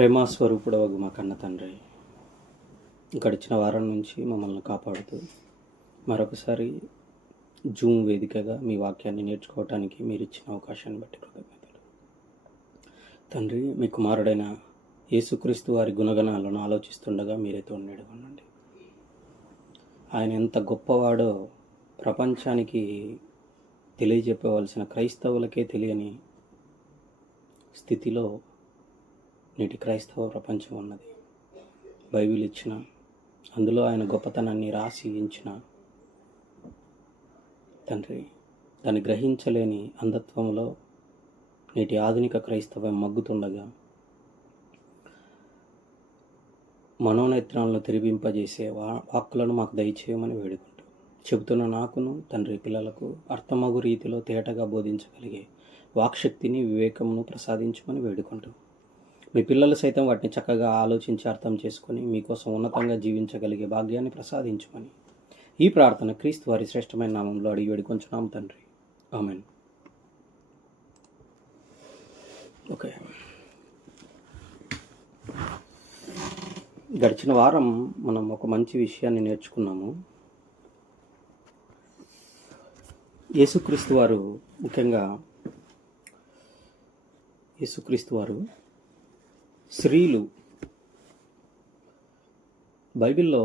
ప్రేమ స్వరూపుడవగు మా కన్న తండ్రి, గడిచిన వారం నుంచి మమ్మల్ని కాపాడుతూ మరొకసారి జూమ్ వేదికగా మీ వాక్యాన్ని నేర్చుకోవటానికి మీరు ఇచ్చిన అవకాశాన్ని బట్టి కృతజ్ఞతలు. తండ్రి, మీ కుమారుడైన యేసుక్రీస్తు వారి గుణగణాలను ఆలోచిస్తుండగా మీరే తోడు ఉండండి. ఆయన ఎంత గొప్పవాడో ప్రపంచానికి తెలియజెప్పవలసిన క్రైస్తవులకే తెలియని స్థితిలో నేటి క్రైస్తవ ప్రపంచం ఉన్నది. బైబిల్ ఇచ్చిన, అందులో ఆయన గొప్పతనాన్ని రాసి ఇచ్చిన తండ్రి, దాన్ని గ్రహించలేని అంధత్వంలో నేటి ఆధునిక క్రైస్తవం మగ్గుతుండగా మనోనేత్రాలను తెరిపింపజేసే వాక్కులను మాకు దయచేయమని వేడుకుంటూ, చెబుతున్న నాకును తండ్రి పిల్లలకు అర్థమగు రీతిలో తేటగా బోధించగలిగే వాక్శక్తిని, వివేకమును ప్రసాదించమని వేడుకుంటూ, మీ పిల్లలు సైతం వాటిని చక్కగా ఆలోచించి అర్థం చేసుకొని మీకోసం ఉన్నతంగా జీవించగలిగే భాగ్యాన్ని ప్రసాదించమని ఈ ప్రార్థన క్రీస్తు వారి శ్రేష్టమైన నామంలో అడిగి వేడుకొంచున్నాం తండ్రి, ఆమెన్. ఓకే, గడిచిన వారం మనం ఒక మంచి విషయాన్ని నేర్చుకున్నాము. యేసుక్రీస్తు వారు, ముఖ్యంగా యేసుక్రీస్తు వారు స్త్రీలు బైబిల్లో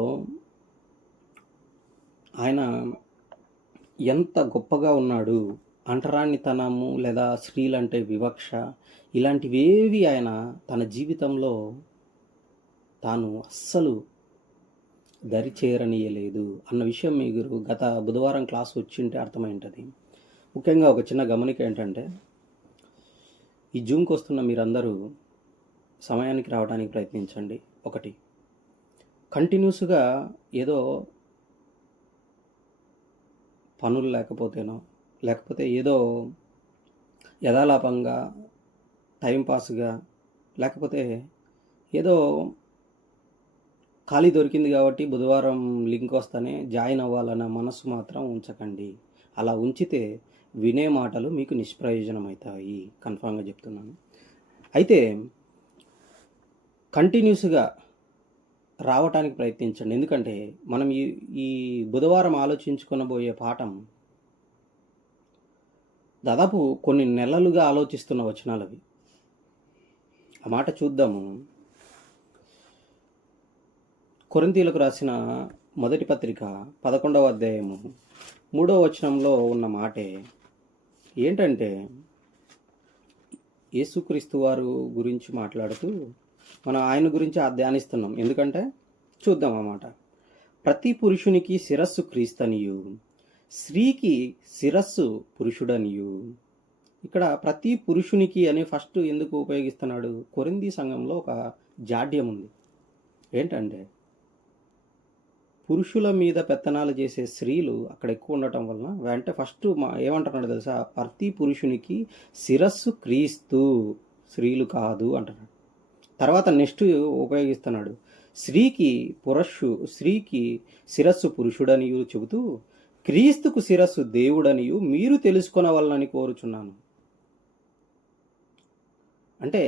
ఆయన ఎంత గొప్పగా ఉన్నాడు, అంటరానితనము లేదా స్త్రీలంటే వివక్ష ఇలాంటివేవి ఆయన తన జీవితంలో తాను అస్సలు దరి చేరనీయలేదు అన్న విషయం మీరు గత బుధవారం క్లాస్ వచ్చింటే అర్థమైంటుంది. ముఖ్యంగా ఒక చిన్న గమనిక ఏంటంటే, ఈ జూమ్కి వస్తున్న మీరందరూ సమయానికి రావడానికి ప్రయత్నించండి. ఒకటి, కంటిన్యూస్గా ఏదో పనులు లేకపోతే ఏదో యథాలాపంగా టైంపాస్గా, లేకపోతే ఏదో ఖాళీ దొరికింది కాబట్టి బుధవారం లింక్ వస్తానే జాయిన్ అవ్వాలన్న మనసు మాత్రం ఉంచకండి. అలా ఉంచితే వినే మాటలు మీకు నిష్ప్రయోజనం అవుతాయి, కన్ఫామ్గా చెప్తున్నాను. అయితే కంటిన్యూస్గా రావటానికి ప్రయత్నించండి. ఎందుకంటే మనం ఈ బుధవారం ఆలోచించుకొనబోయే పాఠం దాదాపు కొన్ని నెలలుగా ఆలోచిస్తున్న వచనాలు అవి. ఆ మాట చూద్దాము. కొరింథీయులకు రాసిన మొదటి పత్రిక 11వ అధ్యాయము 3వ వచనంలో ఉన్న మాటే ఏంటంటే, యేసుక్రీస్తు వారు గురించి మాట్లాడుతూ మనం ఆయన గురించి ధ్యానిస్తున్నాం. ఎందుకంటే చూద్దాం అన్నమాట. ప్రతి పురుషునికి శిరస్సు క్రీస్తనియు, స్త్రీకి శిరస్సు పురుషుడనియు. ఇక్కడ ప్రతి పురుషునికి అని ఫస్ట్ ఎందుకు ఉపయోగిస్తున్నాడు? కొరింథీ సంఘంలో ఒక జాడ్యం ఉంది. ఏంటంటే, పురుషుల మీద పెత్తనాలు చేసే స్త్రీలు అక్కడ ఎక్కువ ఉండటం వలన వెంట ఫస్ట్ ఏమంటున్నాడు తెలుసా? ప్రతి పురుషునికి శిరస్సు క్రీస్తు, స్త్రీలు కాదు అంటున్నాడు. తర్వాత నెక్స్ట్ ఉపయోగిస్తున్నాడు, స్త్రీకి శిరస్సు పురుషుడనియు చెబుతూ, క్రీస్తుకు శిరస్సు దేవుడనియు మీరు తెలుసుకొనవలనని కోరుచున్నాను. అంటే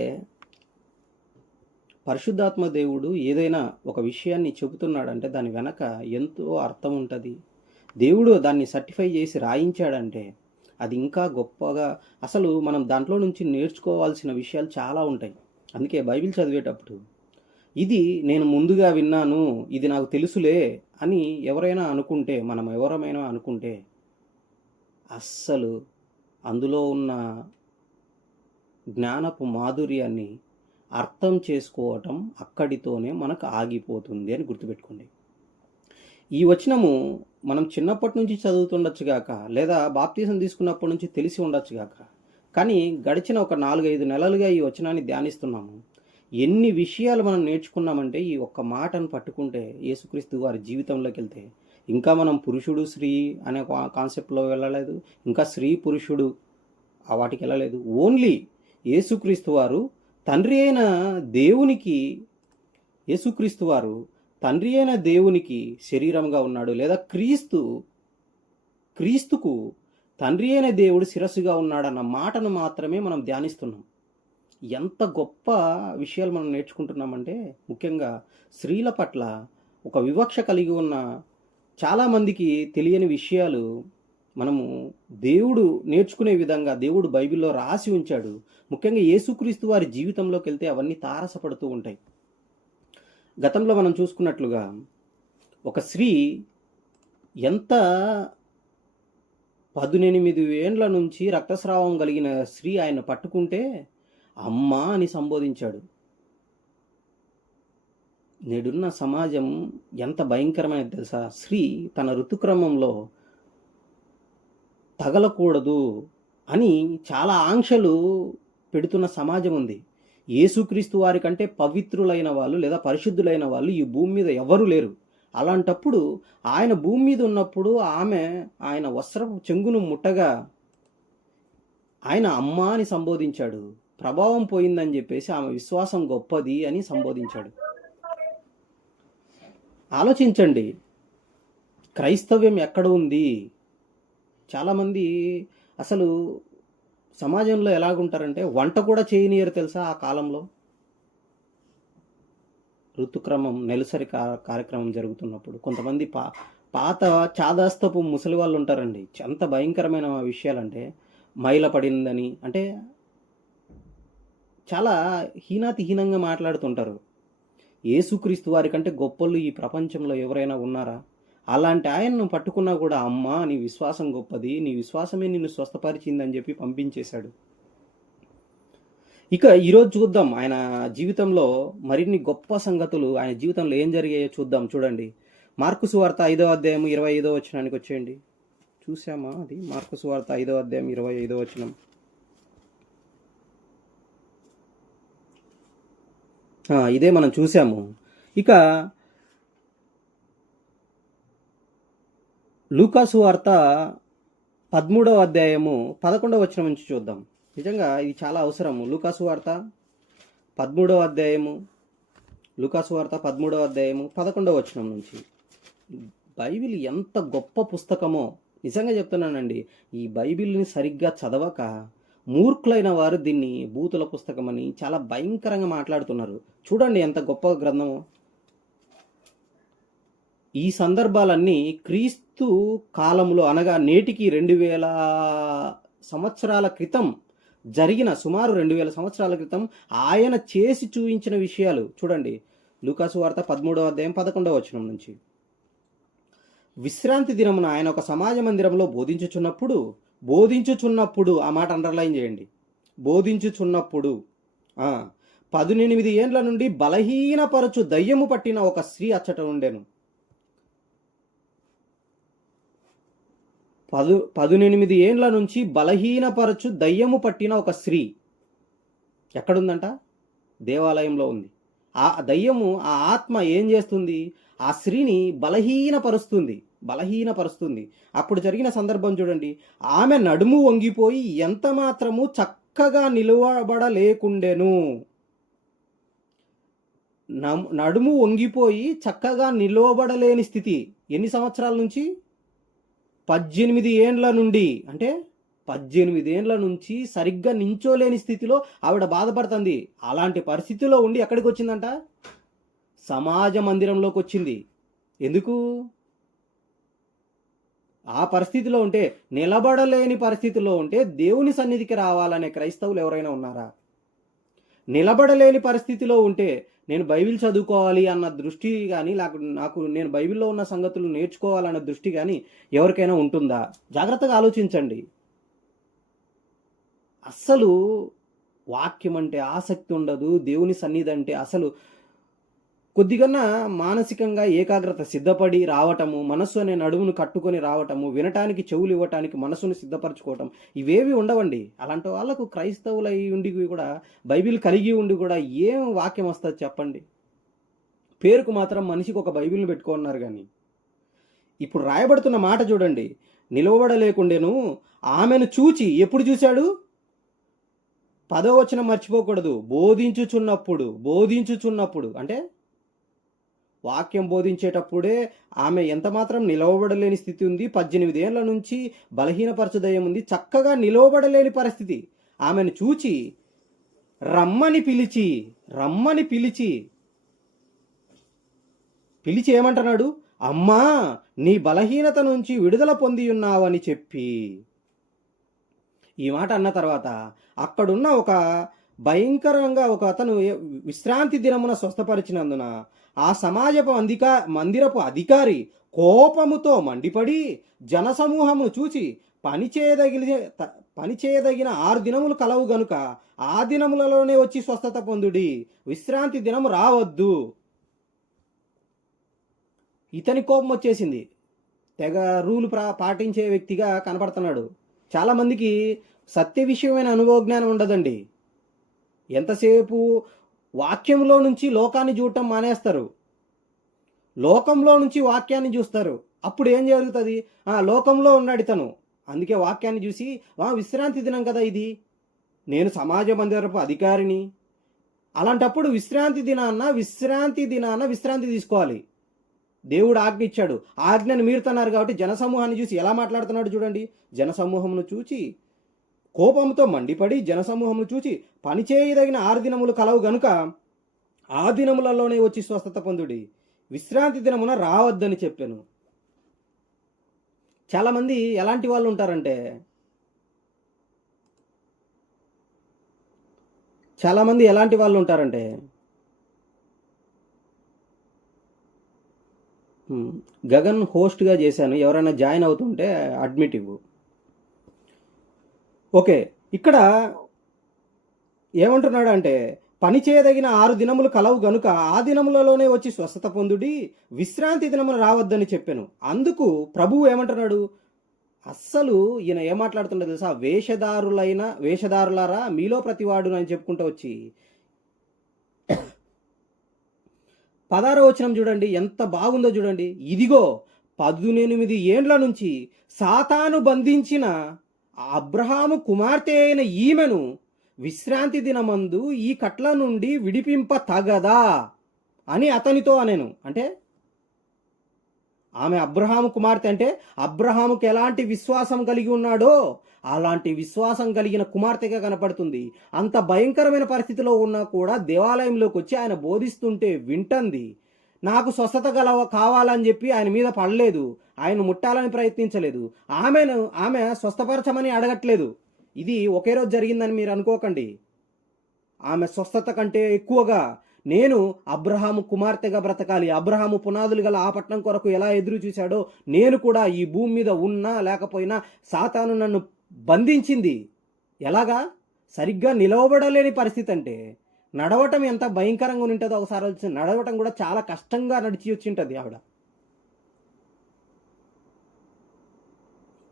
పరిశుద్ధాత్మ దేవుడు ఏదైనా ఒక విషయాన్ని చెబుతున్నాడంటే దాని వెనక ఎంతో అర్థం ఉంటుంది. దేవుడు దాన్ని సర్టిఫై చేసి రాయించాడంటే అది ఇంకా గొప్పగా, అసలు మనం దాంట్లో నుంచి నేర్చుకోవాల్సిన విషయాలు చాలా ఉంటాయి. అందుకే బైబిల్ చదివేటప్పుడు ఇది నేను ముందుగా విన్నాను, ఇది నాకు తెలుసులే అని ఎవరైనా అనుకుంటే అస్సలు అందులో ఉన్న జ్ఞానపు మాధుర్యాన్ని అర్థం చేసుకోవటం అక్కడితోనే మనకు ఆగిపోతుంది అని గుర్తుపెట్టుకోండి. ఈ వచనము మనం చిన్నప్పటి నుంచి చదువుతుండొచ్చుగాక, లేదా బాప్తీసం తీసుకున్నప్పటి నుంచి తెలిసి ఉండొచ్చుగాక, కానీ గడిచిన ఒక 4-5 నెలలుగా ఈ వచనాన్ని ధ్యానిస్తున్నాము. ఎన్ని విషయాలు మనం నేర్చుకున్నామంటే ఈ ఒక్క మాటను పట్టుకుంటే, యేసుక్రీస్తు వారి జీవితంలోకి వెళ్తే ఇంకా మనం పురుషుడు స్త్రీ అనే కాన్సెప్ట్లో వెళ్ళలేదు, ఇంకా స్త్రీ పురుషుడు వాటికి వెళ్ళలేదు. ఓన్లీ యేసుక్రీస్తు వారు తండ్రి అయిన దేవునికి శరీరంగా ఉన్నాడు, లేదా క్రీస్తుకు తండ్రి అయిన దేవుడు శిరస్సుగా ఉన్నాడన్న మాటను మాత్రమే మనం ధ్యానిస్తున్నాం. ఎంత గొప్ప విషయాలు మనం నేర్చుకుంటున్నామంటే, ముఖ్యంగా స్త్రీల పట్ల ఒక వివక్ష కలిగి ఉన్న చాలామందికి తెలియని విషయాలు మనము దేవుడు నేర్చుకునే విధంగా దేవుడు బైబిల్‌లో రాసి ఉంచాడు. ముఖ్యంగా యేసుక్రీస్తు వారి జీవితంలోకెళ్తే అవన్నీ తారసపడుతూ ఉంటాయి. గతంలో మనం చూసుకున్నట్లుగా ఒక స్త్రీ ఎంత 18 ఏండ్ల నుంచి రక్తస్రావం కలిగిన స్త్రీ ఆయన పట్టుకుంటే అమ్మా అని సంబోధించాడు. నేడున్న సమాజం ఎంత భయంకరమైనది తెలుసా? స్త్రీ తన ఋతుక్రమంలో తగలకూడదు అని చాలా ఆంక్షలు పెడుతున్న సమాజం ఉంది. యేసుక్రీస్తు వారి కంటే పవిత్రులైన వాళ్ళు లేదా పరిశుద్ధులైన వాళ్ళు ఈ భూమి మీద ఎవరు లేరు. అలాంటప్పుడు ఆయన భూమి మీద ఉన్నప్పుడు ఆమె ఆయన వస్త్రపు చెంగును ముట్టగా ఆయన అమ్మ అని సంబోధించాడు. ప్రభావం పోయిందని చెప్పేసి ఆమె విశ్వాసం గొప్పది అని సంబోధించాడు. ఆలోచించండి, క్రైస్తవ్యం ఎక్కడ ఉంది? చాలామంది అసలు సమాజంలో ఎలాగుంటారంటే వంట కూడా చేయనీయరు తెలుసా ఆ కాలంలో. ఋతుక్రమం నెలసరి కార్యక్రమం జరుగుతున్నప్పుడు కొంతమంది పాత చాదాస్తపు ముసలి వాళ్ళు ఉంటారండి. ఎంత భయంకరమైన విషయాలంటే మైల పడిందని అంటే చాలా హీనాతిహీనంగా మాట్లాడుతుంటారు. యేసుక్రీస్తు వారి కంటే గొప్పలు ఈ ప్రపంచంలో ఎవరైనా ఉన్నారా? అలాంటి ఆయన్ను పట్టుకున్నా కూడా అమ్మా నీ విశ్వాసం గొప్పది, నీ విశ్వాసమే నిన్ను స్వస్థపరిచిందని చెప్పి పంపించేశాడు. ఇక ఈరోజు చూద్దాం ఆయన జీవితంలో మరిన్ని గొప్ప సంగతులు, ఆయన జీవితంలో ఏం జరిగాయో చూద్దాం. చూడండి, మార్కు సువార్త 5వ అధ్యాయం 25వ వచనానికి వచ్చేయండి. చూసామా అది? మార్కు సువార్త 5వ అధ్యాయం 25వ వచనం. ఇదే మనం చూసాము. ఇక లూకాసు వార్త 13వ అధ్యాయము 11వ వచనం నుంచి చూద్దాం. నిజంగా ఇది చాలా అవసరము. లూకాసు వార్త 13వ అధ్యాయము 11వ వచనం నుంచి. బైబిల్ ఎంత గొప్ప పుస్తకమో నిజంగా చెప్తున్నానండి. ఈ బైబిల్ని సరిగ్గా చదవక మూర్ఖులైన వారు దీన్ని బూతుల పుస్తకం అని చాలా భయంకరంగా మాట్లాడుతున్నారు. చూడండి ఎంత గొప్ప గ్రంథమో. ఈ సందర్భాలన్నీ క్రీస్తు కాలంలో అనగా నేటికి 2000 సంవత్సరాల క్రితం జరిగిన, సుమారు 2000 సంవత్సరాల క్రితం ఆయన చేసి చూపించిన విషయాలు. చూడండి, లూకాసు వార్త 13వ అధ్యాయం 11వ వచనం నుంచి. విశ్రాంతి దినమున ఆయన ఒక సమాజ మందిరంలో బోధించుచున్నప్పుడు ఆ మాట అండర్లైన్ చేయండి. బోధించుచున్నప్పుడు 18 ఏండ్ల నుండి బలహీనపరచు దయ్యము పట్టిన ఒక స్త్రీ అచ్చట ఉండెను. 18 ఏండ్ల నుంచి బలహీనపరచు దయ్యము పట్టిన ఒక స్త్రీ ఎక్కడుందంట? దేవాలయంలో ఉంది. ఆ దయ్యము, ఆ ఆత్మ ఏం చేస్తుంది? ఆ స్త్రీని బలహీనపరుస్తుంది. అప్పుడు జరిగిన సందర్భం చూడండి. ఆమె నడుము వంగిపోయి ఎంత మాత్రము చక్కగా నిలవబడలేకుండెను. నడుము వంగిపోయి చక్కగా నిలవబడలేని స్థితి. ఎన్ని సంవత్సరాల నుంచి? 18 ఏండ్ల నుండి. అంటే 18 ఏండ్ల నుంచి సరిగ్గా నించోలేని స్థితిలో ఆవిడ బాధపడుతుంది. అలాంటి పరిస్థితిలో ఉండి ఎక్కడికి వచ్చిందంట? సమాజ మందిరంలోకి వచ్చింది. ఎందుకు? ఆ పరిస్థితిలో ఉంటే, నిలబడలేని పరిస్థితిలో ఉంటే దేవుని సన్నిధికి రావాలనే క్రైస్తవులు ఎవరైనా ఉన్నారా? నిలబడలేని పరిస్థితిలో ఉంటే నేను బైబిల్ చదువుకోవాలి అన్న దృష్టి కానీ, నాకు నేను బైబిల్లో ఉన్న సంగతులు నేర్చుకోవాలన్న దృష్టి కానీ ఎవరికైనా ఉంటుందా? జాగ్రత్తగా ఆలోచించండి. అస్సలు వాక్యం అంటే ఆసక్తి ఉండదు. దేవుని సన్నిధి అంటే అసలు కొద్దిగన్నా మానసికంగా ఏకాగ్రత సిద్ధపడి రావటము, మనస్సు అనే నడుమును కట్టుకొని రావటము, వినటానికి చెవులు ఇవ్వటానికి మనసును సిద్ధపరచుకోవటం, ఇవేవి ఉండవండి. అలాంటి వాళ్ళకు క్రైస్తవులు అయి ఉండి కూడా, బైబిల్ కలిగి ఉండి కూడా ఏం వాక్యం వస్తుంది చెప్పండి? పేరుకు మాత్రం మనిషికి ఒక బైబిల్ని పెట్టుకున్నారు. కానీ ఇప్పుడు రాయబడుతున్న మాట చూడండి. నిలవబడలేకుండేను ఆమెను చూచి, ఎప్పుడు చూశాడు? 10వ వచనం మర్చిపోకూడదు. బోధించుచున్నప్పుడు అంటే వాక్యం బోధించేటప్పుడే ఆమె ఎంత మాత్రం నిలవబడలేని స్థితి ఉంది. 18 ఏండ్ల నుంచి బలహీనపరచు దయ్యం ఉంది. చక్కగా నిలవబడలేని పరిస్థితి. ఆమెను చూచి రమ్మని పిలిచి రమ్మని పిలిచి పిలిచి ఏమంటున్నాడు? అమ్మా, నీ బలహీనత నుంచి విడుదల పొంది ఉన్నావని చెప్పి. ఈ మాట అన్న తర్వాత అక్కడున్న ఒక భయంకరంగా ఒక అతను విశ్రాంతి దినమున స్వస్థపరిచినందున ఆ సమాజపు మందిరపు అధికారి కోపముతో మండిపడి జనసమూహమును చూచి పనిచేయదగిన 6 దినములు కలవు గనుక ఆ దినములలోనే వచ్చి స్వస్థత పొందుడి, విశ్రాంతి దినము రావద్దు. ఇతని కోపం వచ్చేసింది. తెగ రూలు పాటించే వ్యక్తిగా కనపడుతున్నాడు. చాలామందికి సత్య విషయమైన అనుభవ జ్ఞానం ఉండదండి. ఎంతసేపు వాక్యంలో నుంచి లోకాన్ని చూడటం మానేస్తారు, లోకంలో నుంచి వాక్యాన్ని చూస్తారు. అప్పుడు ఏం జరుగుతుంది? లోకంలో ఉన్నాడు ఇతను, అందుకే వాక్యాన్ని చూసి విశ్రాంతి దినం కదా ఇది, నేను సమాజ మందిరపు అధికారిని, అలాంటప్పుడు విశ్రాంతి దినాన విశ్రాంతి తీసుకోవాలి. దేవుడు ఆజ్ఞ ఇచ్చాడు, ఆజ్ఞను మీరుతున్నారు కాబట్టి జనసమూహాన్ని చూసి ఎలా మాట్లాడుతున్నాడు చూడండి. జనసమూహమును చూచి కోపంతో మండిపడి జనసమూహమును చూచి పనిచేయదగిన 6 దినములు కలవు గనుక ఆ దినములలోనే వచ్చి స్వస్థత పొందుడి, విశ్రాంతి దినమున రావద్దని చెప్పాను. చాలామంది ఎలాంటి వాళ్ళు ఉంటారంటే గగన్ హోస్ట్గా చేశాను, ఎవరైనా జాయిన్ అవుతుంటే అడ్మిట్ ఇవ్వు. ఓకే, ఇక్కడ ఏమంటున్నాడు అంటే పని చేయదగిన 6 దినములు కలవు గనుక ఆ దినములలోనే వచ్చి స్వస్థత పొందుడి, విశ్రాంతి దినమున రావద్దని చెప్పాను. అందుకు ప్రభువు ఏమంటున్నాడు? అస్సలు ఈయన ఏం మాట్లాడుతున్నాడు తెలుసా? వేషధారులారా మీలో ప్రతివాడు అని చెప్పుకుంటూ వచ్చి 16వ వచనం చూడండి, ఎంత బాగుందో చూడండి. ఇదిగో 18 ఏండ్ల నుంచి సాతాను బంధించిన అబ్రహాము కుమార్తె అయిన ఈమెను విశ్రాంతి దినమందు ఈ కట్ల నుండి విడిపింప తగదా అని అతనితో అనేను. అంటే ఆమె అబ్రహాము కుమార్తె అంటే అబ్రహాముకి ఎలాంటి విశ్వాసం కలిగి ఉన్నాడో అలాంటి విశ్వాసం కలిగిన కుమార్తెగా కనపడుతుంది. అంత భయంకరమైన పరిస్థితిలో ఉన్నా కూడా దేవాలయంలోకి వచ్చి ఆయన బోధిస్తుంటే వింటుంది. నాకు స్వస్థత కావాలని చెప్పి ఆయన మీద పడలేదు, ఆయన ముట్టాలని ప్రయత్నించలేదు, ఆమె స్వస్థపరచమని అడగట్లేదు. ఇది ఒకే రోజు జరిగిందని మీరు అనుకోకండి. ఆమె స్వస్థత కంటే ఎక్కువగా నేను అబ్రహాము కుమార్తెగా బ్రతకాలి, అబ్రహాము పునాదులు గల ఆ పట్టణం కొరకు ఎలా ఎదురు చూశాడో నేను కూడా ఈ భూమి మీద ఉన్నా లేకపోయినా సాతాను నన్ను బంధించింది. ఎలాగా? సరిగ్గా నిలవబడలేని పరిస్థితి. అంటే నడవటం ఎంత భయంకరంగా ఉంటుందో ఒకసారి వచ్చి నడవటం కూడా చాలా కష్టంగా నడిచి వచ్చింటుంది ఆవిడ.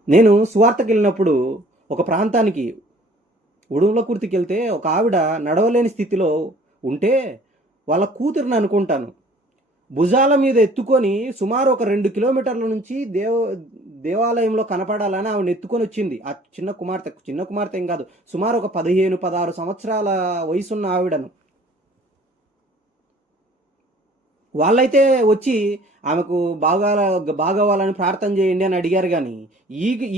నేను సువార్తకి వెళ్ళినప్పుడు ఒక ప్రాంతానికి ఉడుమలకుర్తికి వెళ్తే ఒక ఆవిడ నడవలేని స్థితిలో ఉంటే వాళ్ళ కూతురుని అనుకుంటాను భుజాల మీద ఎత్తుకొని సుమారు ఒక 2 కిలోమీటర్ల నుంచి దేవాలయంలో కనపడాలని ఆవిడ ఎత్తుకొని వచ్చింది. ఆ చిన్న కుమార్తె ఏం కాదు, సుమారు ఒక 15-16 సంవత్సరాల వయసున్న ఆవిడను. వాళ్ళైతే వచ్చి ఆమెకు బాగవ్వాలని ప్రార్థన చేయండి అని అడిగారు. కానీ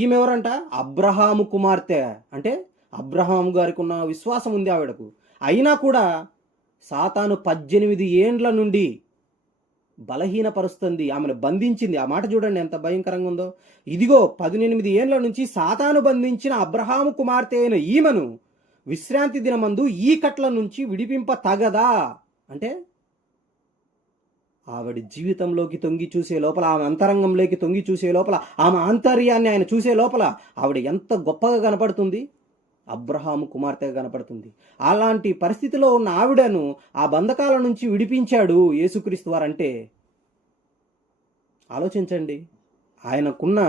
ఈమె ఎవరంట? అబ్రహాము కుమార్తె. అంటే అబ్రహాము గారికి ఉన్న విశ్వాసం ఉంది ఆవిడకు. అయినా కూడా సాతాను 18 ఏండ్ల నుండి బలహీనపరుస్తుంది, ఆమెను బంధించింది. ఆ మాట చూడండి ఎంత భయంకరంగా ఉందో. ఇదిగో 18 ఏండ్ల నుంచి సాతాను బంధించిన అబ్రహాము కుమార్తె అయిన ఈమెను విశ్రాంతి దినమందు ఈ కట్ల నుంచి విడిపింప తగదా. అంటే ఆవిడ జీవితంలోకి తొంగి చూసే లోపల, ఆమె అంతరంగంలోకి తొంగి చూసే లోపల, ఆమె ఆంతర్యాన్ని ఆయన చూసే లోపల ఆవిడ ఎంత గొప్పగా కనపడుతుంది, అబ్రహాము కుమార్తెగా కనపడుతుంది. అలాంటి పరిస్థితిలో ఉన్న ఆవిడను ఆ బంధకాల నుంచి విడిపించాడు యేసుక్రీస్తు వారు. అంటే ఆలోచించండి, ఆయనకున్న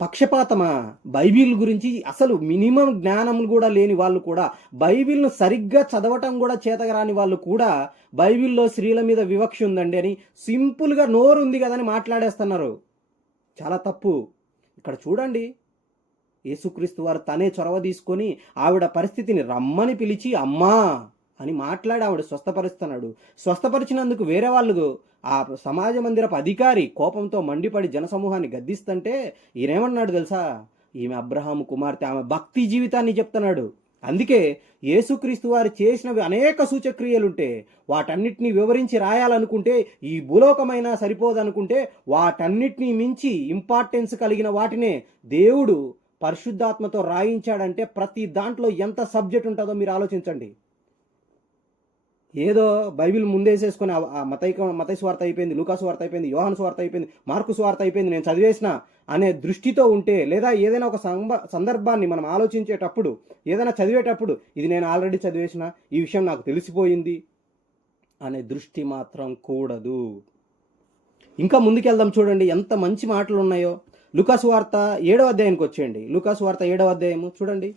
పక్షపాతమా? బైబిల్ గురించి అసలు మినిమం జ్ఞానం కూడా లేని వాళ్ళు కూడా, బైబిల్ను సరిగ్గా చదవటం కూడా చేతగరాని వాళ్ళు కూడా బైబిల్లో స్త్రీల మీద వివక్ష ఉందండి అని సింపుల్గా నోరు ఉంది కదని మాట్లాడేస్తున్నారు. చాలా తప్పు. ఇక్కడ చూడండి, యేసుక్రీస్తు వారు తనే చొరవ తీసుకొని ఆవిడ పరిస్థితిని రమ్మని పిలిచి అమ్మా అని మాట్లాడి ఆవిడ స్వస్థపరుస్తున్నాడు. స్వస్థపరిచినందుకు వేరే వాళ్ళు, ఆ సమాజ మందిరపు అధికారి కోపంతో మండిపడి జనసమూహాన్ని గద్దిస్తుంటే ఈయనేమన్నాడు తెలుసా? ఈమె అబ్రహాము కుమార్తె, ఆమె భక్తి జీవితాన్ని చెప్తున్నాడు. అందుకే యేసుక్రీస్తు వారు చేసినవి అనేక సూచక్రియలుంటే వాటన్నిటిని వివరించి రాయాలనుకుంటే ఈ భూలోకమైనా సరిపోదనుకుంటే వాటన్నిటినీ మించి ఇంపార్టెన్స్ కలిగిన వాటినే దేవుడు పరిశుద్ధాత్మతో రాయించాడంటే ప్రతి దాంట్లో ఎంత సబ్జెక్ట్ ఉంటుందో మీరు ఆలోచించండి. ఏదో బైబిల్ ముందేసేసుకొని మత్తయి సువార్త అయిపోయింది, లూకా సువార్త అయిపోయింది, యోహాను సువార్త అయిపోయింది, మార్కు సువార్త అయిపోయింది, నేను చదివేసిన అనే దృష్టితో ఉంటే, లేదా ఏదైనా ఒక సందర్భాన్ని మనం ఆలోచించేటప్పుడు, ఏదైనా చదివేటప్పుడు ఇది నేను ఆల్రెడీ చదివేసిన, ఈ విషయం నాకు తెలిసిపోయింది అనే దృష్టి మాత్రం కూడదు. ఇంకా ముందుకెళ్దాం, చూడండి ఎంత మంచి మాటలు ఉన్నాయో. లూకా సువార్త 7వ అధ్యాయానికి వచ్చేయండి. లూకా సువార్త 7వ అధ్యాయము చూడండి.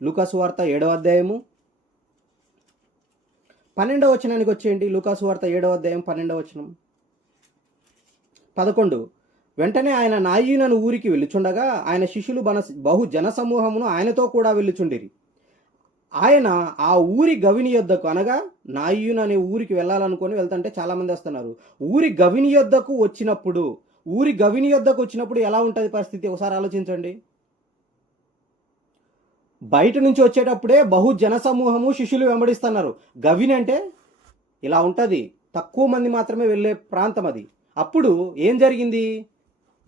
లూకా సువార్త 7వ అధ్యాయము 12వ వచనానికి వచ్చేయండి. లూకా సువార్త 7వ అధ్యాయం 12వ వచనం. 11. వెంటనే ఆయన నాయీనను ఊరికి వెళ్ళుచుండగా ఆయన శిష్యులు బహు జనసమూహమును ఆయనతో కూడా వెళ్ళుచుండిరి. ఆయన ఆ ఊరి గవిని యొద్దకు, అనగా నాయీను అనే ఊరికి వెళ్ళాలనుకొని వెళ్తుంటే చాలామంది వస్తున్నారు. ఊరి గవిని యొద్దకు వచ్చినప్పుడు ఎలా ఉంటుంది పరిస్థితి ఒకసారి ఆలోచించండి. బయట నుంచి వచ్చేటప్పుడే బహు జనసమూహము శిష్యులు వెంబడిస్తున్నారు. గవిని అంటే ఇలా ఉంటుంది, తక్కువ మంది మాత్రమే వెళ్ళే ప్రాంతం అది. అప్పుడు ఏం జరిగింది?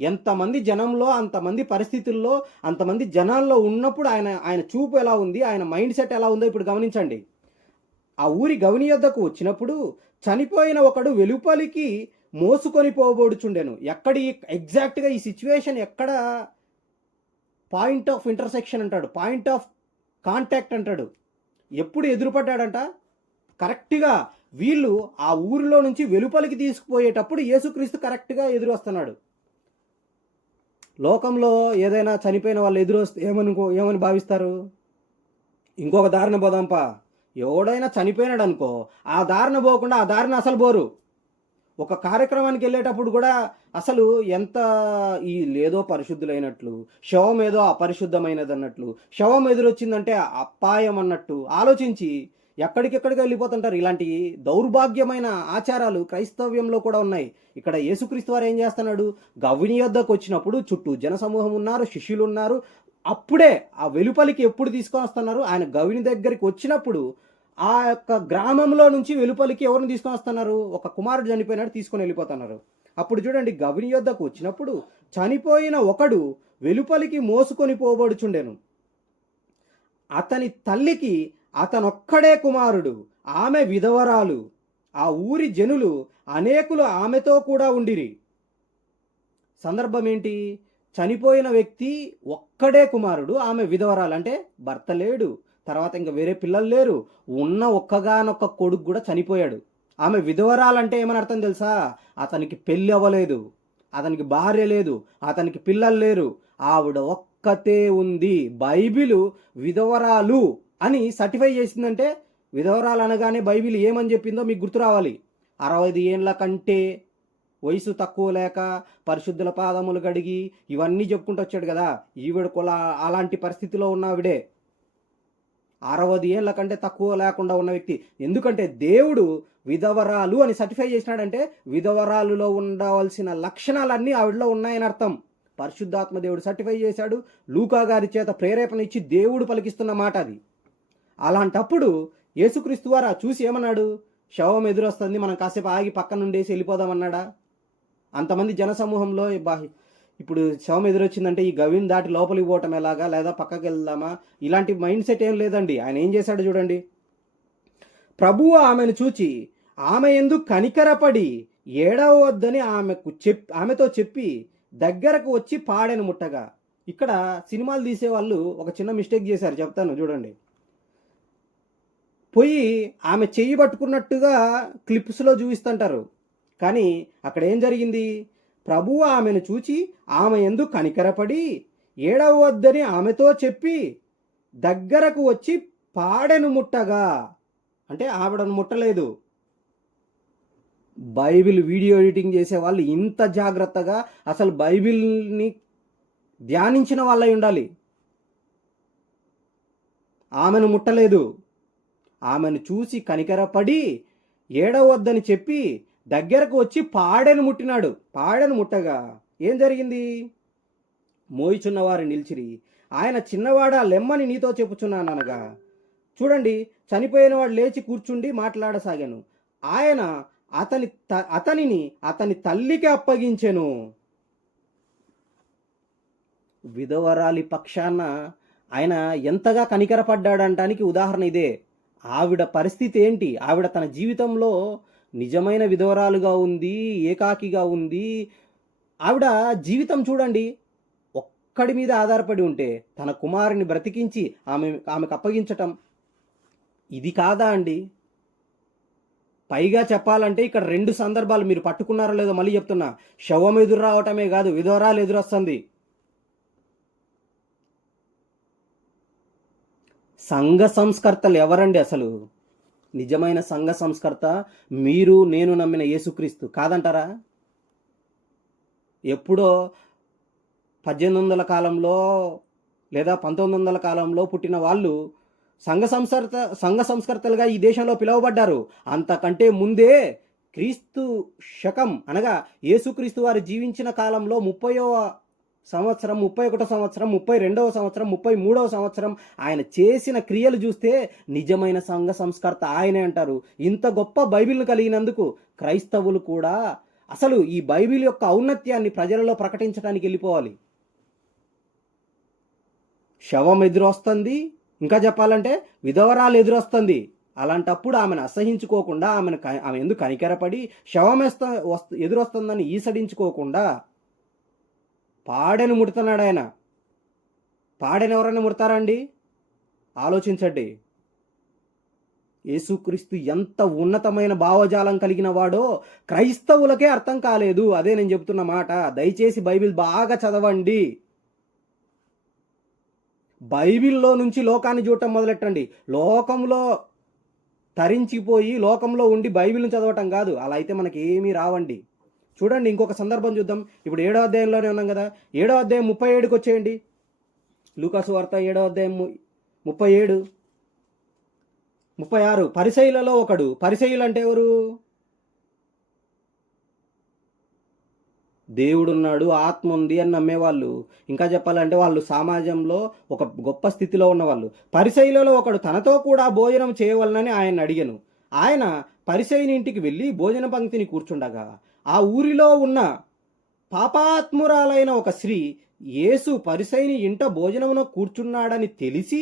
ఎంతమంది జనంలో, అంతమంది పరిస్థితుల్లో, అంతమంది జనాల్లో ఉన్నప్పుడు ఆయన చూపు ఎలా ఉంది, ఆయన మైండ్ సెట్ ఎలా ఉందో ఇప్పుడు గమనించండి. ఆ ఊరి గవిని యొద్దకు వచ్చినప్పుడు చనిపోయిన ఒకడు వెలుపలికి మోసుకొని పోబోడుచుండెను. ఎక్కడి ఎగ్జాక్ట్గా ఈ సిచ్యువేషన్ ఎక్కడ పాయింట్ ఆఫ్ ఇంటర్సెక్షన్ అంటాడు, పాయింట్ ఆఫ్ కాంటాక్ట్ అంటాడు. ఎప్పుడు ఎదురుపడ్డాడంట? కరెక్ట్గా వీళ్ళు ఆ ఊరిలో నుంచి వెలుపలికి తీసుకుపోయేటప్పుడు యేసుక్రీస్తు కరెక్ట్గా ఎదురు వస్తున్నాడు. లోకంలో ఏదైనా చనిపోయిన వాళ్ళు ఎదురు వస్తే ఏమని భావిస్తారు? ఇంకొక దారిన పోదాంపా. ఎవడైనా చనిపోయినాడు అనుకో, ఆ దారిన పోకుండా ఆ దారిన అసలు పోరు. ఒక కార్యక్రమానికి వెళ్ళేటప్పుడు కూడా అసలు ఎంత ఈ లేదో పరిశుద్ధులైనట్లు, శవం ఏదో అపరిశుద్ధమైనది అన్నట్లు, శవం ఎదురొచ్చిందంటే అపాయం అన్నట్టు ఆలోచించి ఎక్కడికెక్కడికి వెళ్ళిపోతుంటారు. ఇలాంటి దౌర్భాగ్యమైన ఆచారాలు క్రైస్తవ్యంలో కూడా ఉన్నాయి. ఇక్కడ యేసుక్రీస్తు వారు ఏం చేస్తున్నాడు? గవిని యొద్దకు వచ్చినప్పుడు చుట్టూ జనసమూహం ఉన్నారు, శిష్యులు ఉన్నారు. అప్పుడే ఆ వెలుపలికి ఎప్పుడు తీసుకొని వస్తున్నారు? ఆయన గవిని దగ్గరికి వచ్చినప్పుడు ఆ యొక్క గ్రామంలో నుంచి వెలుపలికి ఎవరిని తీసుకొని వస్తున్నారు? ఒక కుమారుడు చనిపోయినాడు, తీసుకొని వెళ్ళిపోతున్నారు. అప్పుడు చూడండి, గవిని యొద్దకు వచ్చినప్పుడు చనిపోయిన ఒకడు వెలుపలికి మోసుకొని పోబడుచుండెను. అతని తల్లికి అతనొక్కడే కుమారుడు, ఆమె విధవరాలు. ఆ ఊరి జనులు అనేకులు ఆమెతో కూడా ఉండిరి. సందర్భం ఏంటి? చనిపోయిన వ్యక్తి ఒక్కడే కుమారుడు, ఆమె విధవరాలు. అంటే భర్త లేడు, తర్వాత ఇంకా వేరే పిల్లలు లేరు, ఉన్న ఒక్కగానొక్క కొడుకు కూడా చనిపోయాడు. ఆమె విధవరాలంటే ఏమని అర్థం తెలుసా? అతనికి పెళ్ళి అవ్వలేదు, అతనికి భార్య లేదు, అతనికి పిల్లలు లేరు, ఆవిడ ఒక్కతే ఉంది. బైబిలు విధవరాలు అని సర్టిఫై చేసిందంటే, విధవరాలు అనగానే బైబిల్ ఏమని చెప్పిందో మీకు గుర్తు రావాలి. 60 ఏళ్ళ కంటే వయసు తక్కువ లేక పరిశుద్ధుల పాదములు కడిగి ఇవన్నీ చెప్పుకుంటూ వచ్చాడు కదా. ఈవిడ కూడా అలాంటి పరిస్థితిలో ఉన్నవిడే, 60 ఏళ్ళ కంటే తక్కువ లేకుండా ఉన్న వ్యక్తి. ఎందుకంటే దేవుడు విధవరాలు అని సర్టిఫై చేసినాడంటే విధవరాలులో ఉండవలసిన లక్షణాలన్నీ ఆవిడలో ఉన్నాయని అర్థం. పరిశుద్ధాత్మ దేవుడు సర్టిఫై చేశాడు, లూకా గారి చేత ప్రేరేపణ ఇచ్చి దేవుడు పలికిస్తున్న మాట అది. అలాంటప్పుడు యేసుక్రీస్తు వారు చూసి ఏమన్నాడు? శవం ఎదురొస్తుంది, మనం కాసేపు ఆగి పక్కన నుండేసి వెళ్ళిపోదామన్నాడా? అంతమంది జనసమూహంలో ఇప్పుడు శవం ఎదురొచ్చిందంటే ఈ గవిని దాటి లోపలికి పోవటం ఎలాగా, లేదా పక్కకి వెళ్దామా, ఇలాంటి మైండ్ సెట్ ఏం లేదండి. ఆయన ఏం చేశాడు చూడండి. ప్రభువు ఆమెను చూచి ఆమె యందు కనికరపడి ఏడవద్దని ఆమెతో చెప్పి దగ్గరకు వచ్చి పాడెను ముట్టగా. ఇక్కడ సినిమాలు తీసేవాళ్ళు ఒక చిన్న మిస్టేక్ చేశారు, చెప్తాను చూడండి. పోయి ఆమె చెయ్యి పట్టుకున్నట్టుగా క్లిప్స్లో చూపిస్తుంటారు, కానీ అక్కడ ఏం జరిగింది? ప్రభువు ఆమెను చూచి ఆమె యందు కనికరపడి ఏడవద్దని ఆమెతో చెప్పి దగ్గరకు వచ్చి పాడెను ముట్టగా. అంటే ఆవిడను ముట్టలేదు. బైబిల్ వీడియో ఎడిటింగ్ చేసే వాళ్ళు ఇంత జాగ్రత్తగా అసలు బైబిల్ని ధ్యానించిన వాళ్ళై ఉండాలి. ఆమెను ముట్టలేదు, ఆమెను చూసి కనికరపడి ఏడవద్దని చెప్పి దగ్గరకు వచ్చి పాడెను ముట్టినాడు. పాడెను ముట్టగా ఏం జరిగింది? మోయిచున్న వారు నిలిచిరి, ఆయన చిన్నవాడా లెమ్మని నీతో చెప్పుచున్నాననగా. చూడండి, చనిపోయిన వాడు లేచి కూర్చుండి మాట్లాడసాగాను. ఆయన అతనిని అతని తల్లికి అప్పగించెను. విధవరాలి పక్షాన ఆయన ఎంతగా కనికరపడ్డాడంటానికి ఉదాహరణ ఇదే. ఆవిడ పరిస్థితి ఏంటి? ఆవిడ తన జీవితంలో నిజమైన విధవరాలుగా ఉంది, ఏకాకిగా ఉంది. ఆవిడ జీవితం చూడండి, ఒక్కడి మీద ఆధారపడి ఉంటే తన కుమారుని బ్రతికించి ఆమెకు అప్పగించటం ఇది కాదా అండి? పైగా చెప్పాలంటే ఇక్కడ 2 సందర్భాలు మీరు పట్టుకున్నారో లేదో మళ్ళీ చెప్తున్నా. శవం ఎదురు రావటమే కాదు, విధవరాలు ఎదురొస్తుంది. సంఘ సంస్కర్తలు ఎవరండి అసలు? నిజమైన సంఘ సంస్కర్త మీరు, నేను నమ్మిన యేసుక్రీస్తు కాదంటారా? ఎప్పుడో 1800 కాలంలో లేదా 1900 కాలంలో పుట్టిన వాళ్ళు సంఘ సంస్కర్తలుగా ఈ దేశంలో పిలువబడ్డారు. అంతకంటే ముందే క్రీస్తు శకం అనగా యేసుక్రీస్తు వారు జీవించిన కాలంలో 30వ సంవత్సరం, 31వ సంవత్సరం, 32వ సంవత్సరం, 33వ సంవత్సరం ఆయన చేసిన క్రియలు చూస్తే నిజమైన సంఘ సంస్కర్త ఆయనే అంటారు. ఇంత గొప్ప బైబిల్ను కలిగినందుకు క్రైస్తవులు కూడా అసలు ఈ బైబిల్ యొక్క ఔన్నత్యాన్ని ప్రజలలో ప్రకటించడానికి వెళ్ళిపోవాలి. శవం ఎదురొస్తుంది, ఇంకా చెప్పాలంటే విధవరాలు ఎదురొస్తుంది. అలాంటప్పుడు ఆమెను అసహించుకోకుండా, ఆమె ఎందుకు కనికరపడి శవం ఎదురొస్తుందని ఈసడించుకోకుండా పాడెను ముడుతున్నాడు ఆయన. పాడెను ఎవరైనా ముడతారండి? ఆలోచించండి. యేసుక్రీస్తు ఎంత ఉన్నతమైన భావజాలం కలిగిన వాడో క్రైస్తవులకే అర్థం కాలేదు. అదే నేను చెబుతున్న మాట. దయచేసి బైబిల్ బాగా చదవండి. బైబిల్లో నుంచి లోకాన్ని చూడటం మొదలెట్టండి. లోకంలో తరించిపోయి లోకంలో ఉండి బైబిల్ని చదవటం కాదు. అలా అయితే మనకి ఏమీ రావండి. చూడండి, ఇంకొక సందర్భం చూద్దాం. ఇప్పుడు 7వ అధ్యాయంలోనే ఉన్నాం కదా. 7వ అధ్యాయం 37కి వచ్చేయండి. లూకాసు వార్త 7వ అధ్యాయం 37, 36. పరిసయ్యులలో ఒకడు. పరిసయ్యులు అంటే ఎవరు? దేవుడున్నాడు, ఆత్మ ఉంది అని నమ్మేవాళ్ళు. ఇంకా చెప్పాలంటే వాళ్ళు సమాజంలో ఒక గొప్ప స్థితిలో ఉన్నవాళ్ళు. పరిసయ్యులలో ఒకడు తనతో కూడా భోజనం చేయవలనని ఆయన అడిగాను. ఆయన పరిసయ్యుని ఇంటికి వెళ్ళి భోజన పంక్తిని కూర్చుండగా ఆ ఊరిలో ఉన్న పాపాత్మురాలైన ఒక స్త్రీ యేసు పరిసయ్యుని ఇంట భోజనమున కూర్చున్నాడని తెలిసి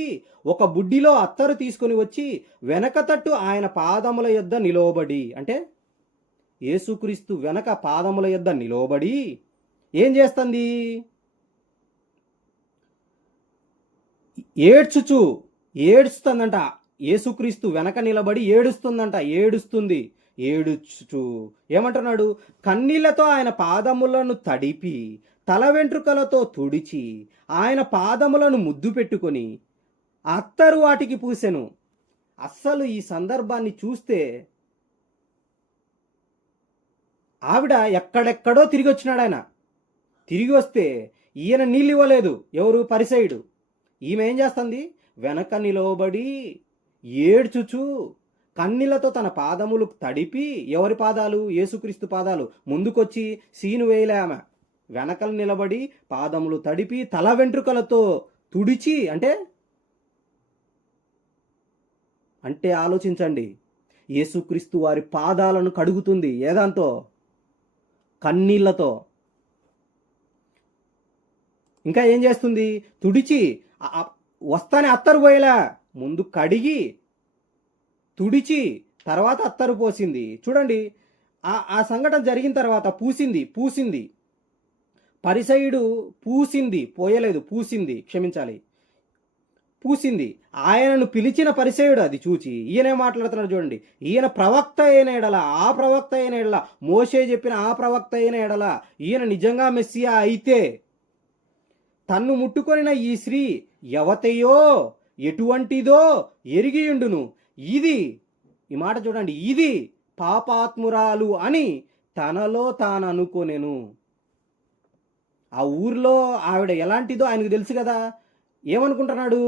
ఒక బుడ్డిలో అత్తరు తీసుకుని వచ్చి వెనక తట్టు ఆయన పాదముల యొద్ద నిలవబడి, అంటే యేసుక్రీస్తు వెనక పాదముల యొద్ద నిలవబడి ఏం చేస్తుంది? ఏడుస్తుందంట. యేసుక్రీస్తు వెనక నిలబడి ఏడుస్తుందంట. ఏడుస్తూ ఏమంటున్నాడు? కన్నీళ్లతో ఆయన పాదములను తడిపి తల వెంట్రుకలతో తుడిచి ఆయన పాదములను ముద్దు పెట్టుకొని అత్తరు వాటికి పూసెను. అస్సలు ఈ సందర్భాన్ని చూస్తే ఆవిడ ఎక్కడెక్కడో తిరిగి వచ్చినాడు ఆయన. తిరిగి వస్తే ఈయన నీళ్ళు ఇవ్వలేదు. ఎవరు? పరిసయ్యుడు. ఈమె ఏం చేస్తుంది? వెనక నిలవబడి ఏడ్చుచు కన్నీళ్లతో తన పాదములు తడిపి, ఎవరి పాదాలు? యేసుక్రీస్తు పాదాలు. ముందుకొచ్చి సీను వేయలే ఆమె. వెనకలు నిలబడి పాదములు తడిపి తల వెంట్రుకలతో తుడిచి, అంటే ఆలోచించండి. యేసుక్రీస్తు వారి పాదాలను కడుగుతుంది. ఏదాంతో? కన్నీళ్లతో. ఇంకా ఏం చేస్తుంది? తుడిచి, వస్తానే అత్తరు పోయేలా ముందు కడిగి తుడిచి తర్వాత అత్తరు పోసింది. చూడండి, ఆ సంఘటన జరిగిన తర్వాత పూసింది. పరిసయ్యుడు పూసింది, పోయలేదు, పూసింది, క్షమించాలి, పూసింది. ఆయనను పిలిచిన పరిసయ్యుడు అది చూచి ఈయనే మాట్లాడుతున్నాడు. చూడండి, ఈయన ప్రవక్త అయిన ఎడల, ఆ ప్రవక్త అయిన ఎడల, మోషే చెప్పిన ఆ ప్రవక్త అయిన ఎడల ఈయన నిజంగా మెస్సియా అయితే తన్ను ముట్టుకొనిన ఈ స్త్రీ ఎవతయో ఎటువంటిదో ఎరిగియుండును. ఇది, ఈ మాట చూడండి, ఇది పాపాత్మురాలు అని తనలో తాను అనుకోనేను. ఆ ఊర్లో ఆవిడ ఎలాంటిదో ఆయనకు తెలుసు కదా. ఏమనుకుంటున్నాడు?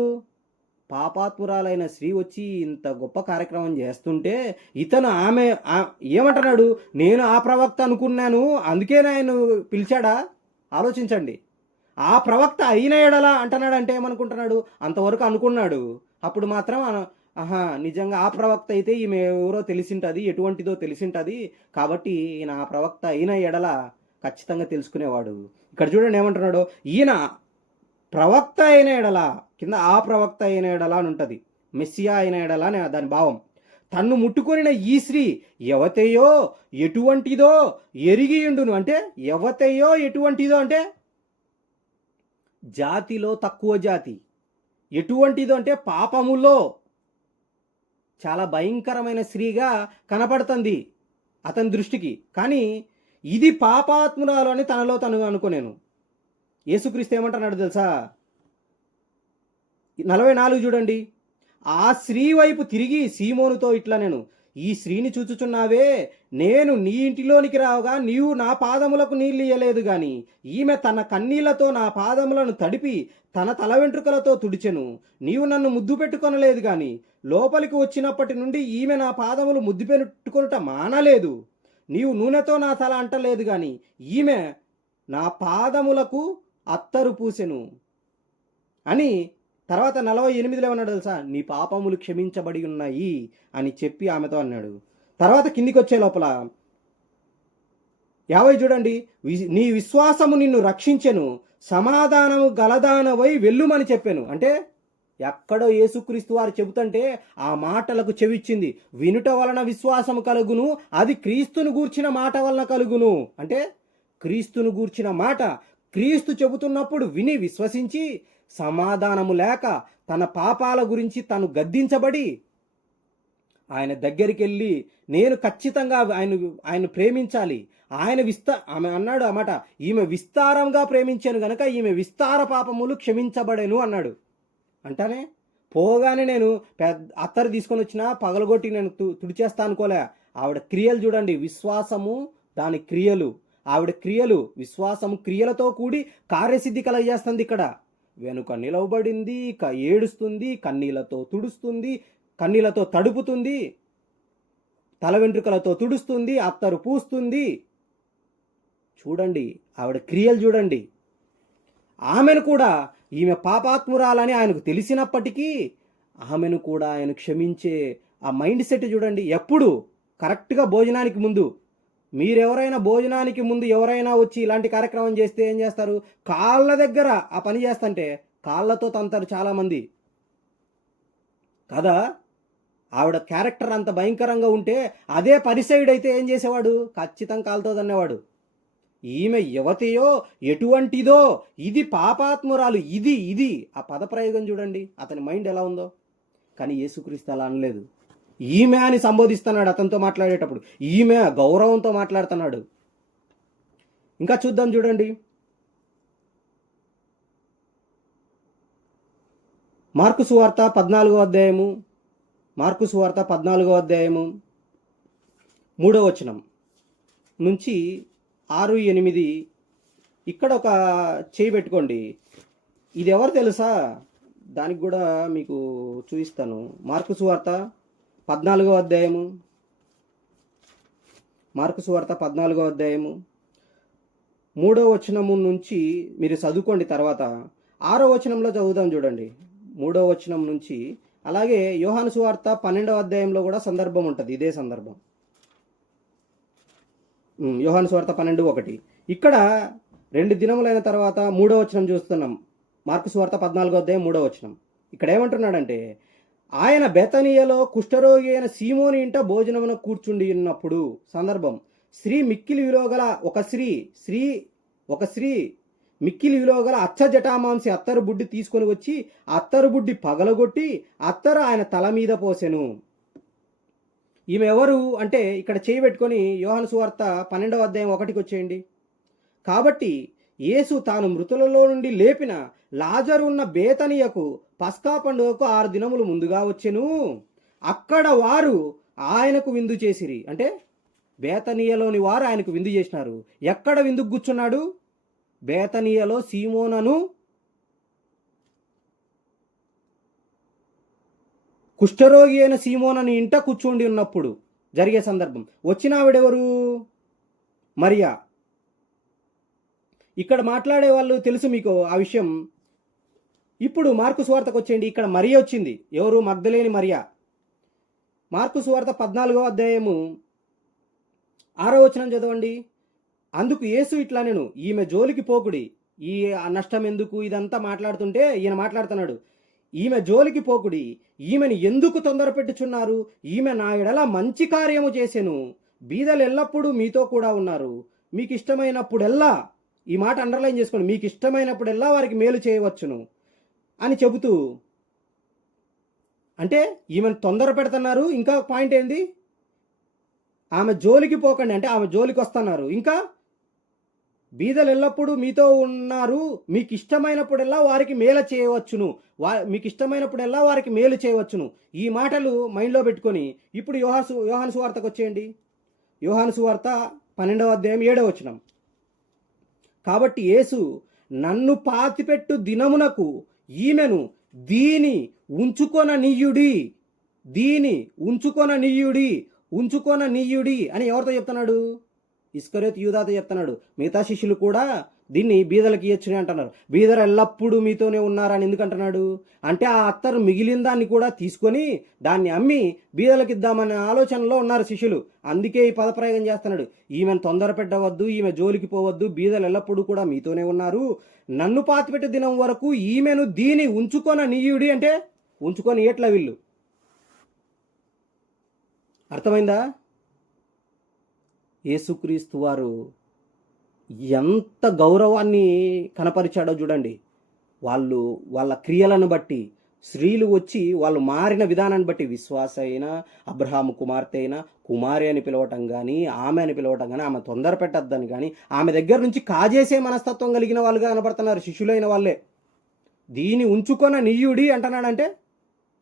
పాపాత్మురాలైన స్త్రీ వచ్చి ఇంత గొప్ప కార్యక్రమం చేస్తుంటే ఇతను ఆమె ఏమంటున్నాడు? నేను ఆ ప్రవక్త అనుకున్నాను, అందుకే ఆయన పిలిచాడా? ఆలోచించండి. ఆ ప్రవక్త అయిన ఎడలా అంటున్నాడు. అంటే ఏమనుకుంటున్నాడు? అంతవరకు అనుకున్నాడు. అప్పుడు మాత్రం ఆహా, నిజంగా ఆ ప్రవక్త అయితే ఈమె ఎవరో తెలిసింటది, ఎటువంటిదో తెలిసింటది, కాబట్టి ఈయన ఆ ప్రవక్త అయిన ఎడల ఖచ్చితంగా తెలుసుకునేవాడు. ఇక్కడ చూడండి ఏమంటున్నాడు, ఈయన ప్రవక్త అయిన ఎడల, కింద ఆ ప్రవక్త అయిన ఎడల అని ఉంటుంది, మెస్సియా అయిన ఎడల అని దాని భావం. తన్ను ముట్టుకొనిన ఈ స్త్రీ ఎవతయో ఎటువంటిదో ఎరిగియుండును. అంటే ఎవతయో ఎటువంటిదో అంటే జాతిలో తక్కువ జాతి, ఎటువంటిదో అంటే పాపములో చాలా భయంకరమైన స్త్రీగా కనపడుతుంది అతని దృష్టికి. కానీ ఇది పాపాత్మురాలు అని తనలో తను అనుకోనేను. యేసుక్రీస్తు ఏమంటున్నాడు తెలుసా? 44 చూడండి. ఆ స్త్రీ వైపు తిరిగి సీమోనుతో ఇట్లా, నేను ఈ స్త్రీని చూచుచున్నావే, నేను నీ ఇంటిలోనికి రావుగా నీవు నా పాదములకు నీళ్ళు ఇయ్యలేదు గాని ఈమె తన కన్నీళ్లతో నా పాదములను తడిపి తన తల వెంట్రుకలతో తుడిచెను. నీవు నన్ను ముద్దు పెట్టుకొనలేదు గాని లోపలికి వచ్చినప్పటి నుండి ఈమె నా పాదములు ముద్దు పెట్టుకొనుట మానలేదు. నీవు నూనెతో నా తల అంటలేదు గాని ఈమె నా పాదములకు అత్తరు పూసెను అని. తర్వాత 48లో ఏమన్నాడు తెలుసా? నీ పాపములు క్షమించబడి ఉన్నాయి అని చెప్పి ఆమెతో అన్నాడు. తర్వాత కిందికి వచ్చే లోపల 50 చూడండి, నీ విశ్వాసము నిన్ను రక్షించెను, సమాధానము గలదానవై వెళ్ళుమని చెప్పాను. అంటే ఎక్కడో యేసుక్రీస్తు వారు చెబుతుంటే ఆ మాటలకు చెవిచ్చింది. వినుట వలన విశ్వాసము కలుగును, అది క్రీస్తును గూర్చిన మాట వలన కలుగును. అంటే క్రీస్తును గూర్చిన మాట క్రీస్తు చెబుతున్నప్పుడు విని విశ్వసించి సమాధానము లేక తన పాపాల గురించి తను గద్దించబడి ఆయన దగ్గరికి వెళ్ళి నేను ఖచ్చితంగా ఆయన ప్రేమించాలి, ఆమె అన్నాడు అన్నమాట, ఈమె విస్తారంగా ప్రేమించాను గనక ఈమె విస్తార పాపములు క్షమించబడేను అన్నాడు. అంటానే పోగానే నేను అత్తరు తీసుకొని వచ్చినా పగలగొట్టి నేను తుడిచేస్తా అనుకోలే. ఆవిడ క్రియలు చూడండి, విశ్వాసము దాని క్రియలు, ఆవిడ క్రియలు విశ్వాసము క్రియలతో కూడి కార్యసిద్ధి కలగజేస్తుంది. ఇక్కడ వెనుక నిలవబడింది, ఏడుస్తుంది, కన్నీళ్లతో తుడుస్తుంది, కన్నీళ్లతో తడుపుతుంది, తల వెంట్రుకలతో తుడుస్తుంది, అత్తరు పూస్తుంది. చూడండి ఆవిడ క్రియలు చూడండి. ఆమెను కూడా ఈమె పాపాత్మురాలని ఆయనకు తెలిసినప్పటికీ ఆమెను కూడా ఆయన క్షమించే ఆ మైండ్ సెట్ చూడండి. ఎప్పుడు కరెక్ట్గా భోజనానికి ముందు, మీరెవరైనా భోజనానికి ముందు ఎవరైనా వచ్చి ఇలాంటి కార్యక్రమం చేస్తే ఏం చేస్తారు? కాళ్ళ దగ్గర ఆ పని చేస్తుంటే కాళ్ళతో తంతారు చాలామంది కదా. ఆవిడ క్యారెక్టర్ అంత భయంకరంగా ఉంటే అదే పరిసైడ్ అయితే ఏం చేసేవాడు? ఖచ్చితంగా కాళ్ళతో తన్నేవాడు. ఈమె యువతియో ఎటువంటిదో, ఇది పాపాత్మురాలు, ఇది ఆ పదప్రయోగం చూడండి, అతని మైండ్ ఎలా ఉందో. కానీ యేసుక్రీస్తు అలా అనలేదు. ఈమె అని సంబోధిస్తున్నాడు అతనితో మాట్లాడేటప్పుడు, ఈమె గౌరవంతో మాట్లాడుతున్నాడు. ఇంకా చూద్దాం చూడండి, మార్కు సువార్త 14వ అధ్యాయము, మార్కు సువార్త 14వ అధ్యాయము 3వ వచనం నుంచి 6, 8 ఇక్కడ ఒక చేయి పెట్టుకోండి. ఇది ఎవరు తెలుసా? దానికి కూడా మీకు చూపిస్తాను. మార్కు సువార్త 14వ అధ్యాయము, మార్కు సువార్త 14వ అధ్యాయము 3వ వచనము నుంచి మీరు చదువుకోండి. తర్వాత 6వ వచనంలో చదువుదాం చూడండి, 3వ వచనం నుంచి. అలాగే యోహాను సువార్త 12వ అధ్యాయంలో కూడా సందర్భం ఉంటుంది, ఇదే సందర్భం. యోహాను సువార్త 12:1. ఇక్కడ 2 దినములైన తర్వాత 3వ వచనం చూస్తున్నాం. మార్కు సువార్త 14వ అధ్యాయం 3వ వచనం. ఇక్కడ ఏమంటున్నాడంటే, ఆయన బెతనియలో కుష్ఠరోగి అయిన సీమోని ఇంట భోజనమున కూర్చుండి ఉన్నప్పుడు సందర్భం. స్త్రీ మిక్కిలి విలువగల ఒక స్త్రీ మిక్కిలి విలువగల అచ్చ జటామాంసి అత్తరు బుడ్డి తీసుకొని వచ్చి అత్తరు బుడ్డి పగలగొట్టి అత్తరు ఆయన తల మీద పోసెను. ఈమె ఎవరు అంటే ఇక్కడ చేయి పెట్టుకొని యోహాను సువార్త 12వ అధ్యాయం 1కి వచ్చేయండి. కాబట్టి యేసు తాను మృతులలో నుండి లేపిన లాజరు ఉన్న బేతనియకు పస్కా పండుగకు 6 దినములు ముందుగా వచ్చెను. అక్కడ వారు ఆయనకు విందు చేసిరి. అంటే బేతనియలోని వారు ఆయనకు విందు చేసినారు. ఎక్కడ విందుకు కూర్చున్నాడు? బేతనియలో సీమోనను కుష్ఠరోగి అయిన సీమోనని ఇంట కూర్చుండి ఉన్నప్పుడు జరిగే సందర్భం. వచ్చిన ఆవిడెవరు? మరియా. ఇక్కడ మాట్లాడే వాళ్ళు తెలుసు మీకు ఆ విషయం. ఇప్పుడు మార్కు సువార్తకు వచ్చేయండి. ఇక్కడ మరియ వచ్చింది. ఎవరు? మగ్దలేని మరియ. మార్కు సువార్త 14వ అధ్యాయము 6వ వచనం చదవండి. అందుకు యేసు ఇట్లా, నేను ఈమె జోలికి పోకుడి, ఈ నష్టం ఎందుకు, ఇదంతా మాట్లాడుతుంటే ఈయన మాట్లాడుతున్నాడు. ఈమె జోలికి పోకుడి, ఈమెను ఎందుకు తొందర పెట్టుచున్నారు? ఈమె నా ఎడల మంచి కార్యము చేసెను. బీదలు ఎల్లప్పుడూ మీతో కూడా ఉన్నారు. మీకు ఇష్టమైనప్పుడెల్లా, ఈ మాట అండర్లైన్ చేసుకోండి, మీకు ఇష్టమైనప్పుడెల్లా వారికి మేలు చేయవచ్చును అని చెబుతూ, అంటే ఈమెను తొందర పెడుతున్నారు. ఇంకా పాయింట్ ఏంది? ఆమె జోలికి పోకండి అంటే ఆమె జోలికి వస్తున్నారు. ఇంకా బీదలు ఎల్లప్పుడూ మీతో ఉన్నారు, మీకు ఇష్టమైనప్పుడెల్లా వారికి మేలు చేయవచ్చును, మీకు ఇష్టమైనప్పుడెల్లా వారికి మేలు చేయవచ్చును. ఈ మాటలు మైండ్లో పెట్టుకొని ఇప్పుడు యోహాను సువార్తకు వచ్చేయండి. యోహాను సువార్త 12వ అధ్యాయం 7వ వచనం. కాబట్టి యేసు, నన్ను పాతిపెట్టు దినమునకు ఈమెను దీని ఉంచుకొననీయుడి అని ఎవరితో చెప్తున్నాడు? ఇస్కరియోతు యూదాతో చెప్తున్నాడు. మిగతా శిష్యులు కూడా దీన్ని బీదలకి ఇయ్యొచ్చునే అంటున్నారు. బీదలు ఎల్లప్పుడూ మీతోనే ఉన్నారని ఎందుకు అంటున్నాడు అంటే, ఆ అత్తరు మిగిలిన దాన్ని కూడా తీసుకొని దాన్ని అమ్మి బీదలకు ఇద్దామనే ఆలోచనలో ఉన్నారు శిష్యులు. అందుకే ఈ పదప్రయోగం చేస్తున్నాడు. ఈమెను తొందర పెట్టవద్దు, ఈమె జోలికి పోవద్దు, బీదలు ఎల్లప్పుడూ కూడా మీతోనే ఉన్నారు, నన్ను పాతిపెట్టే దినం వరకు ఈమెను దీని ఉంచుకొననీయుడి అంటే ఉంచుకొని ఎట్లా వీళ్ళు. అర్థమైందా? యేసుక్రీస్తు వారు ఎంత గౌరవాన్ని కనపరిచాడో చూడండి. వాళ్ళ క్రియలను బట్టి, స్త్రీలు వచ్చి వాళ్ళు మారిన విధానాన్ని బట్టి, విశ్వాస అయినా, అబ్రహాము కుమార్తె అయినా కుమారి అని పిలవటం కానీ, ఆమె అని పిలవటం కానీ, ఆమె తొందర పెట్టద్దని కానీ, ఆమె దగ్గర నుంచి కాజేసే మనస్తత్వం కలిగిన వాళ్ళుగా కనపడుతున్నారు శిష్యులైన వాళ్ళే. దీని ఉంచుకొననీయుడి అంటున్నాడంటే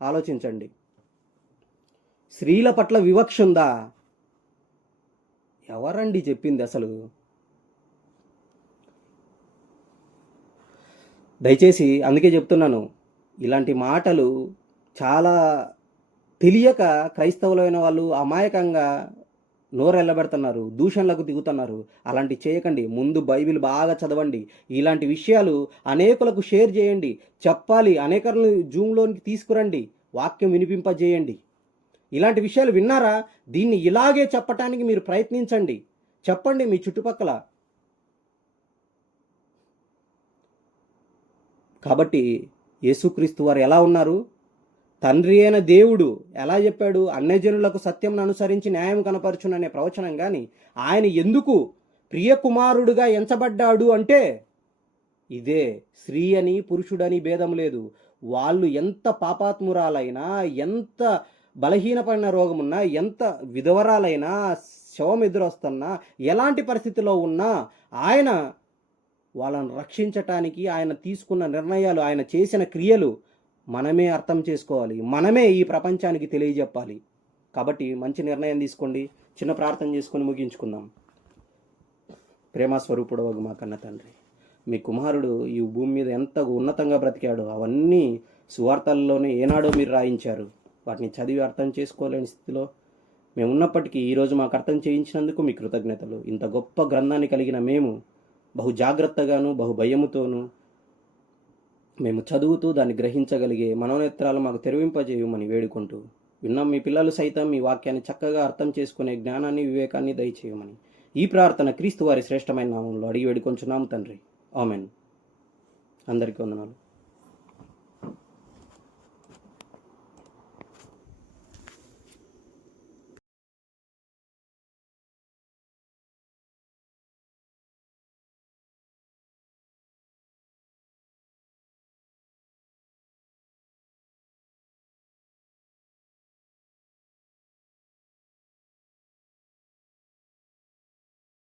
ఆలోచించండి. స్త్రీల పట్ల వివక్ష ఉందా? ఎవరండి చెప్పింది అసలు? దయచేసి అందుకే చెప్తున్నాను, ఇలాంటి మాటలు చాలా తెలియక క్రైస్తవులైన వాళ్ళు అమాయకంగా నోరెళ్ళబెడుతున్నారు, దూషణలకు దిగుతున్నారు. అలాంటి చేయకండి. ముందు బైబిల్ బాగా చదవండి. ఇలాంటి విషయాలు అనేకులకు షేర్ చేయండి, చెప్పాలి. అనేకలను జూమ్లోనికి తీసుకురండి, వాక్యం వినిపింపజేయండి. ఇలాంటి విషయాలు విన్నారా? దీన్ని ఇలాగే చెప్పటానికి మీరు ప్రయత్నించండి, చెప్పండి మీ చుట్టుపక్కల. కాబట్టి యేసుక్రీస్తు వారు ఎలా ఉన్నారు? తండ్రి అయిన దేవుడు ఎలా చెప్పాడు? అన్యజనులకు సత్యం అనుసరించి న్యాయం కనపరచుననే ప్రవచనం. కానీ ఆయన ఎందుకు ప్రియకుమారుడుగా ఎంచబడ్డాడు అంటే ఇదే. స్త్రీ అని పురుషుడని భేదం లేదు. వాళ్ళు ఎంత పాపాత్మురాలైనా, ఎంత బలహీనపడిన రోగమున్నా, ఎంత విధవరాలైనా, శవం ఎదురొస్తున్నా, ఎలాంటి పరిస్థితిలో ఉన్నా ఆయన వాళ్ళను రక్షించటానికి ఆయన తీసుకున్న నిర్ణయాలు, ఆయన చేసిన క్రియలు మనమే అర్థం చేసుకోవాలి, మనమే ఈ ప్రపంచానికి తెలియజెప్పాలి. కాబట్టి మంచి నిర్ణయం తీసుకోండి. చిన్న ప్రార్థన చేసుకొని ముగించుకుందాం. ప్రేమస్వరూపుడవగు మా కన్న తండ్రి, మీ కుమారుడు ఈ భూమి మీద ఎంత ఉన్నతంగా బ్రతికాడో అవన్నీ సువార్తల్లోనే ఏనాడో మీరు రాయించారు. వాటిని చదివి అర్థం చేసుకోలేని స్థితిలో మేము ఉన్నప్పటికీ ఈరోజు మాకు అర్థం చేయించినందుకు మీ కృతజ్ఞతలు. ఇంత గొప్ప గ్రంథాన్ని కలిగిన మేము బహు జాగ్రత్తగాను, బహు భయముతోనూ మేము చదువుతూ దాన్ని గ్రహించగలిగే మనోనేత్రాలు మాకు తెరవింపజేయమని వేడుకుంటూ, విన్నాం మీ పిల్లలు సైతం మీ వాక్యాన్ని చక్కగా అర్థం చేసుకునే జ్ఞానాన్ని, వివేకాన్ని దయచేయమని ఈ ప్రార్థన క్రీస్తు వారి శ్రేష్టమైన నామంలో అడిగి వేడుకొంచున్నాము తండ్రి. ఆమెన్. అందరికీ వందనాలు.